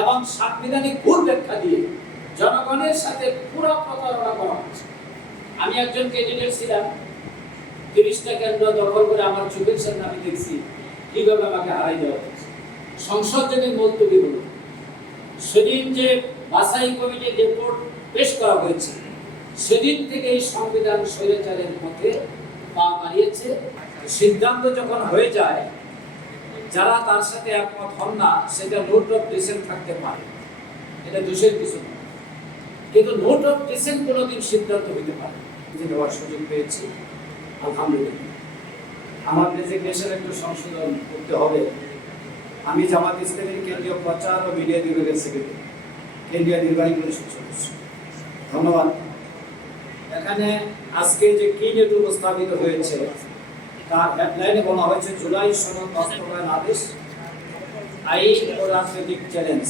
এবং সাংবিধানিক ভুল ব্যাখ্যা দিয়ে জনগণের সাথে পুরো প্রতারণা করা হচ্ছে। আমি একজন ক্যান্ডিডেট ছিলাম, 30টা কেন্দ্র দখল করে আমার চোখের সামনে আমি দেখছি কিভাবে আমাকে হারাই দেওয়া হয়েছে। সংসদ যেদিন মুলতবি হলো, সেদিন যে বাছাই কমিটির রিপোর্ট পেশ করা হয়েছে, সেদিন থেকে এই সংবিধান স্বৈরাচারের পথে পা বাড়িয়েছে। সিদ্ধান্ত যখন হয়ে যায়, যারা তার সাথে একমত হন না, সেটা নোট অফ ডিসেন্ট থাকতে পারে, এটা দোষের কিছু না, কিন্তু নোট অফ ডিসেন্ট কোনোদিন সিদ্ধান্ত হইতে পারে। যে দেওয়ার সুযোগ পেয়েছি, আলহামদুলিল্লাহ। আমার রেজিগনেশন একটু সংশোধন করতে হবে। আমি জামাত ইসলামের কেন্দ্রীয় প্রচার ও মিডিয়া বিভাগের সেক্রেটারি, কেন্দ্রীয় নির্বাহী পরিষদ সদস্য। ধন্যবাদ। এখানে আজকে যে কি নিয়ে উপস্থাপিত হয়েছে, তার হেডলাইনে বলা হয়েছে জুলাই সনদ বাস্তবায়ন আদেশ, আইন ও রাজনৈতিক চ্যালেঞ্জ।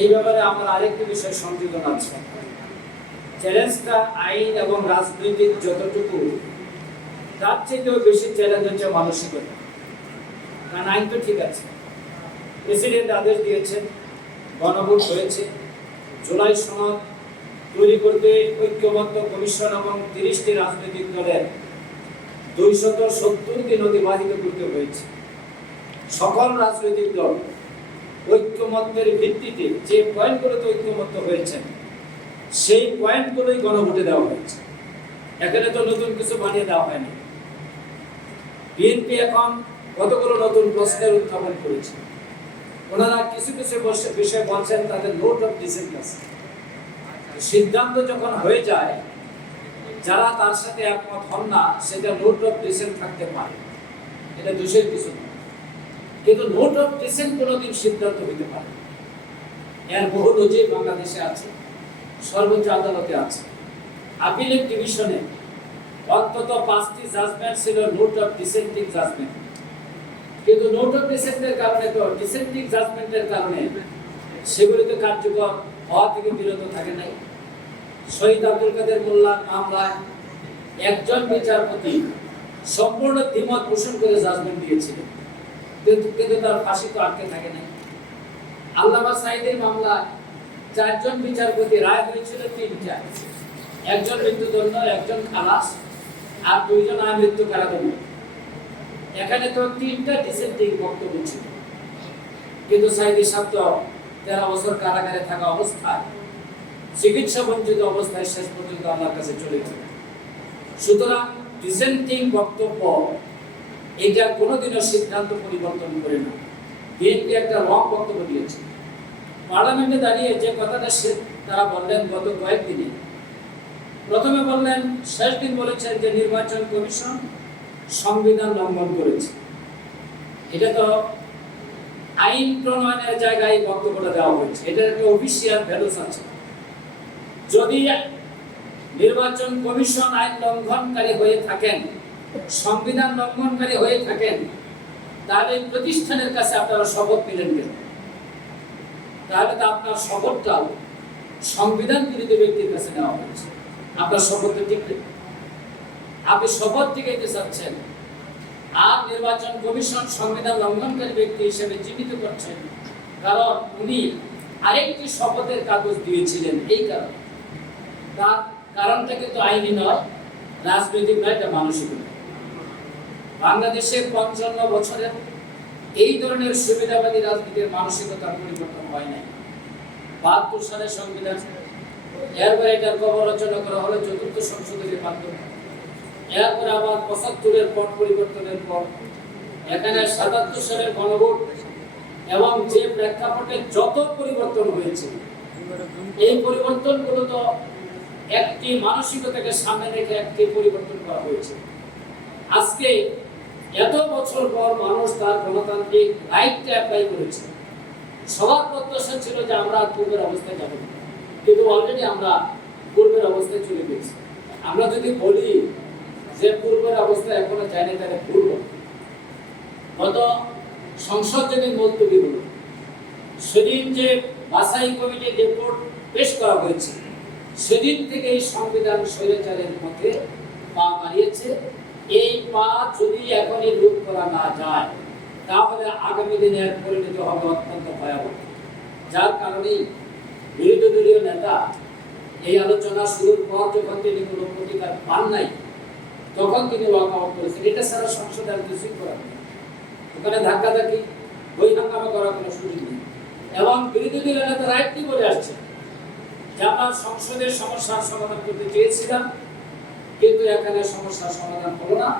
এই ব্যাপারে আমার আরেকটি বিষয় সংযোজন আছে। চ্যালেঞ্জটা আইন এবং রাজনৈতিক যতটুকু, তার চেয়েও বেশি চ্যালেঞ্জ হচ্ছে মানসিকতা। কারণ আইন তো ঠিক আছে, প্রেসিডেন্ট আদেশ দিয়েছেন, গণভোট হয়েছে, জুলাই সনদ তৈরি করতে ঐক্যবদ্ধ কমিশন এবং 30টি রাজনৈতিক দলের 270 দিন অতিবাহিত করতে হয়েছে। সকল রাজনৈতিক দল ঐক্যমত্যের ভিত্তিতে যে পয়েন্টগুলোতে ঐক্যমত্য হয়েছেন, সেই পয়েন্টগুলোই গণভোটে দেওয়া হয়েছে। এখানে তো নতুন কিছু বানিয়ে দেওয়া হয়নি। বিএনপি এখন কতগুলো নতুন প্রশ্নের উত্থাপন করেছে। ওনারা কিছু কিছু বিষয় বলছেন তাদের নোট অফ ডিসেন্ট আছে। সিদ্ধান্ত যখন হয়ে যায়, যারা তার সাথে একমত হন না, সেটা নোট অফ ডিসেন্ট থাকতে পারে, এটা দোষের কিছু না, কিন্তু নোট অফ ডিসেন্ট কোনোদিন সিদ্ধান্ত হইতে পারে। এর বহু নজির বাংলাদেশে আছে, সর্বোচ্চ আদালতে আছে। আপিলের ডিভিশনে অন্তত 5টি জাজমেন্ট ছিল নোট অফ ডিসেন্টিং জাজমেন্ট, কিন্তু নোট অফ ডিসেন্টের কারণে তো ডিসেন্টিং জাজমেন্টের কারণে সেগুলিতে কার্যকর হওয়া থেকে বিরত থাকে নাই। শহীদ আব্দুল কাদের মোল্লার মামলায় একজন বিচারপতি সম্পূর্ণ দ্বিমত পোষণ করে জাজমেন্ট দিয়েছিলেন, কিন্তু তার ফাঁসি তো আটকে থাকে নাই। আল্লামা সাঈদের মামলায় 4জন বিচারপতি, রায় হয়েছিল 3টা, একজন মৃত্যুদণ্ড, একজন খালাস, আর 2জন আমৃত্যু কারাদণ্ড। এখানে তো 3টা ডিসেন্টিং বক্তব্য ছিল, কিন্তু সাঈদী সাহেব তো 13 বছর কারাগারে থাকা অবস্থায়, চিকিৎসা বঞ্চিত অবস্থায় শেষ পর্যন্ত আল্লাহর কাছে চলে গেল। সুতরাং ডিসেন্টিং বক্তব্য এটা কোনোদিনও সিদ্ধান্ত পরিবর্তন করে না। বিএনপি একটা রং বক্তব্য দিয়েছে, পার্লামেন্টে দাঁড়িয়ে যে কথাটা তারা বললেন গত কয়েকদিনে। প্রথমে বললেন, শেষ দিন বলেছেন যে নির্বাচন কমিশন সংবিধান লঙ্ঘন করেছে। এটা তো আইন প্রণয়নের জায়গায় বক্তব্যটা দেওয়া হয়েছে, এটার একটা অফিসিয়াল ভ্যালুস আছে। যদি নির্বাচন কমিশন আইন লঙ্ঘনকারী হয়ে থাকেন, সংবিধান লঙ্ঘনকারী হয়ে থাকেন, তাহলে প্রতিষ্ঠানের কাছে আপনারা শপথ নিলেন কেন? তাহলে তো আপনার শপথটাও সংবিধান বিরোধী ব্যক্তির কাছে নেওয়া হয়েছে। আপনার শপথটা ঠিক নেই, আপনি শপথ টিকাইতে চাচ্ছেন, আর নির্বাচন কমিশন সংবিধান লঙ্ঘনকারী ব্যক্তি হিসেবে চিহ্নিত করছেন, কারণ উনি আরেকটি শপথের কাগজ দিয়েছিলেন। এই কারণ, তার কারণটা কিন্তু আইনি নয়, রাজনৈতিক নয়, এটা মানসিক। বাংলাদেশে 55 বছরের এই ধরনের সুবিধাবাদী রাজনীতির মানসিকতার পরিবর্তন হয় নাই। 72 সালে সংবিধান, এরপরে এটার কবর রচনা করা হলো 4th সংশোধনীর মাধ্যমে, এরপরে আবার 75-এর পট পরিবর্তনের পর এখানে 77 সালের গণভোট এবং যে প্রেক্ষাপটে যত পরিবর্তন হয়েছে, এই পরিবর্তনগুলো তো একটি মানসিকতাকে সামনে রেখে একটি পরিবর্তন করা হয়েছে। আজকে এত বছর পর মানুষ তার গণতান্ত্রিক রাইটটা অ্যাপ্লাই করেছে। সবার প্রত্যাশা ছিল যে আমরা পূর্বের অবস্থায় যাব, কিন্তু অলরেডি আমরা পূর্বের অবস্থায় চলে গেছি। আমরা যদি বলি যে পূর্বের অবস্থায় এখনো যায়নি, তাহলে ভুল। গত সংসদ যেদিন মুলতবি হলো, সেদিন যে বাছাই কমিটির রিপোর্ট পেশ করা হয়েছে, সেদিন থেকে এই সংবিধান স্বৈরাচারের পথে পা বাড়িয়েছে। এই পা যদি এখনই রোধ করা না যায়, তাহলে আগামী দিনে এর পরিণতি হবে অত্যন্ত ভয়াবহ। যার কারণেই বিরোধী দলীয় নেতা এই আলোচনা শুরুর পর যখন তিনি কোনো প্রতিকার পান নাই, তখন তিনি ওয়াক আউট করেছেন। এটা ছাড়া সংসদে আর কিছুই করার নেই। ওখানে ধাক্কাধাক্কি বই হাঙ্গামা করার কোনো সুযোগ নেই। এবং বিরোধী দলীয় নেতা রাইটলি বলে আসছে যে আমরা সংসদের সমস্যার সমাধান করতে চেয়েছিলাম, কিন্তু এখানে সমস্যার সমাধান হলো না,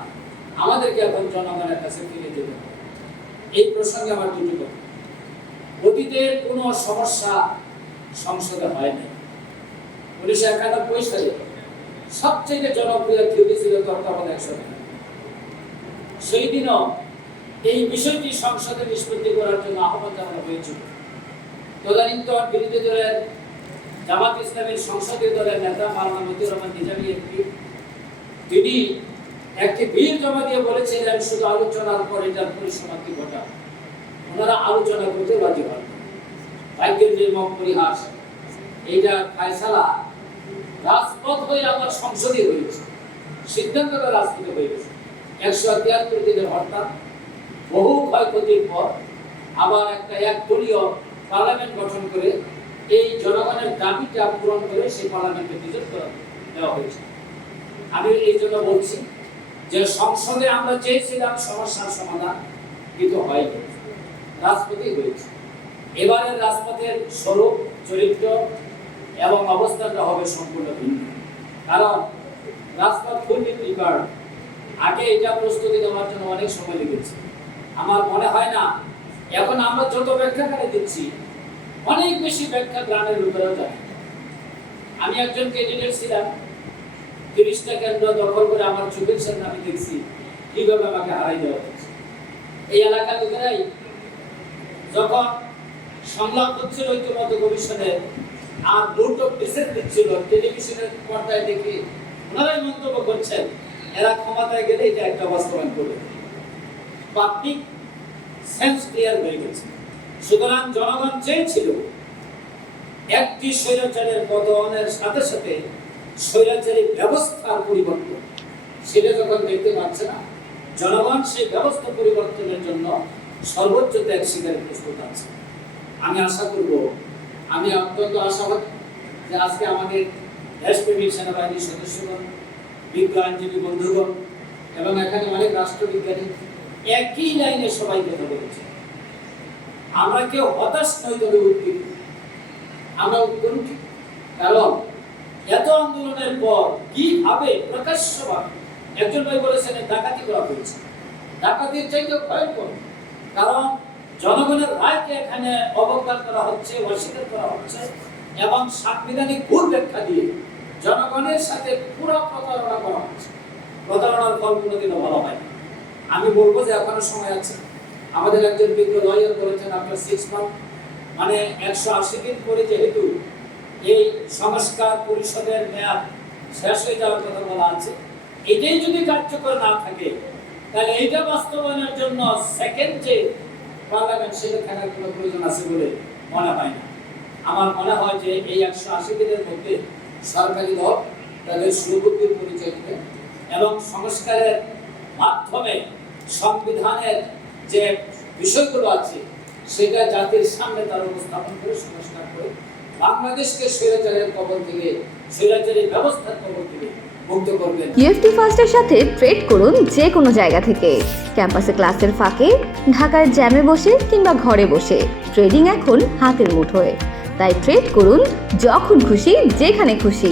আমাদেরকে এখন জনগণের কাছে ফিরে যেতে হবে। এই প্রসঙ্গে আমার দুটি কথা। অতীতের কোনো সমস্যা সংসদে হয় নাই। 1991 সালে সবচেয়ে জনপ্রিয় থিওরি ছিল তত্ত্বাবধায়ক সরকার। সেই দিনও এই বিষয়টি সংসদে নিষ্পত্তি করার জন্য আহ্বান জানানো হয়েছিল। তদানীন্তন বিরোধী দলের জামাত ইসলামের সংসদীয় দলের নেতা মাওলানা মতিউর রহমান নিজামী এমপি, তিনি একটি বিল জমা দিয়ে বলেছিলেন শুধু আলোচনার পর এটার পরিসমাপ্তি ঘটান। ওনারা আলোচনা করতে রাজি হন। ভাগ্যের নির্মম পরিহাস, এইটা ফায়সালা রাজপথ হয়ে আবার সংসদে হয়েছে, সিদ্ধান্তটা রাজপথে হয়ে গেছে। 173 দিনের হরতাল, বহু ক্ষয়ক্ষতির পর আবার একটা একদলীয় পার্লামেন্ট গঠন করে এই জনগণের দাবিটা পূরণ করে সেই পার্লামেন্টকে ডিজলভ করা দেওয়া হয়েছে। আমি এই জন্য বলছি যে সংসদে আমরা চেয়েছিলাম সমস্যার সমাধান, কিন্তু হয়নি, রাজপথেই হয়েছে। এবারের রাজপথের স্বরূপ, চরিত্র এবং অবস্থানটা হবে সম্পূর্ণ ভিন্ন। কারণ রাজপথ ফুললি প্রিপেয়ার্ড। আগে এটা প্রস্তুতি নেওয়ার জন্য অনেক সময় লেগেছে। আমার মনে হয় না এখন আমরা যত ব্যাখ্যাকারে দিচ্ছি, অনেক বেশি ব্যাখ্যা গ্রামের লোকেরাও জানে। আমি একজন ক্যান্ডিডেট ছিলাম, 30টা কেন্দ্র দখল করে আমার চোখের সামনে আমি দেখছি কিভাবে আমাকে হারাই দেওয়া হচ্ছে। এই এলাকার লোকেরাই যখন সংলাপ হচ্ছিল ঐক্যমত্য কমিশনের আর নোট অফ ডিসেন্ট দিচ্ছিল, টেলিভিশনের পর্দায় দেখে ওনারাই মন্তব্য করছেন এরা ক্ষমতায় গেলে এটা একটা বাস্তবায়ন করবে। পাবলিক সেন্স ক্লিয়ার হয়ে গেছে। সুতরাং জনগণ চেয়েছিল একটি স্বৈরাচারের পতনের সাথে সাথে স্বৈরাচারী ব্যবস্থার পরিবর্তন। সেটা যখন দেখতে পাচ্ছে না, জনগণ সেই ব্যবস্থা পরিবর্তনের জন্য সর্বোচ্চ ত্যাগ স্বীকারে প্রস্তুত আছে। আমি আশা করব, আমি অত্যন্ত আশাবাদী যে আজকে আমাদের দেশপ্রেমিক সেনাবাহিনীর সদস্যগণ, বিজ্ঞ আইনজীবী বন্ধুগণ এবং এখানে অনেক রাষ্ট্রবিজ্ঞানী একই লাইনে সবাই কথা বলেছে। আমরা কেউ হতাশ নই, তবে উদ্বিগ্ন। আমরা উৎকণ্ঠিত, কারণ এত আন্দোলনের পর কিভাবে প্রকাশ্যভাবে একজন ভাই বলেছেন ডাকাতি করা হয়েছে। ডাকাতির চাইতে ভয়ঙ্কর, কারণ জনগণের রায়কে এখানে অবজ্ঞা করা হচ্ছে, অস্বীকার করা হচ্ছে এবং সাংবিধানিক ভুল ব্যাখ্যা দিয়ে জনগণের সাথে পুরো প্রতারণা করা হচ্ছে। প্রতারণার ফল কোনোদিনও ভালো হয় না। আমি বলবো যে এখনো সময় আছে। আমাদের একজন বিজ্ঞ লয়ার বলেছেন আপনার 6 মান্থ মানে 180 দিন পরে যেহেতু এই সংস্কার পরিষদের মেয়াদ শেষ হয়ে যাওয়ার কথা বলা আছে, এটাই যদি কার্যকর না থাকে তাহলে এইটা বাস্তবায়নের জন্য সেকেন্ড যে পার্লামেন্ট সেটা থাকার কোনো প্রয়োজন আছে বলে মনে হয় না। আমার মনে হয় যে এই 180 দিনের মধ্যে সরকারি দল তাদের সুবুদ্ধির পরিচয় দেবে এবং সংস্কারের মাধ্যমে সংবিধানের যে বিষয়গুলো আছে সেটা জাতির সামনে তারা উপস্থাপন করে সংস্কার করে বাংলাদেশকে স্বৈরাচারের কবল থেকে, স্বৈরাচারী ব্যবস্থার কবল থেকে মুক্ত করবেন। ইউএফটি ফার্স্টের সাথে ট্রেড করুন যে কোনো জায়গা থেকে। ক্যাম্পাসে ক্লাসের ফাঁকে, ঢাকার জ্যামে বসে কিংবা ঘরে বসে, ট্রেডিং এখন হাতের মুঠোয়। তাই ট্রেড করুন যখন খুশি, যেখানে খুশি।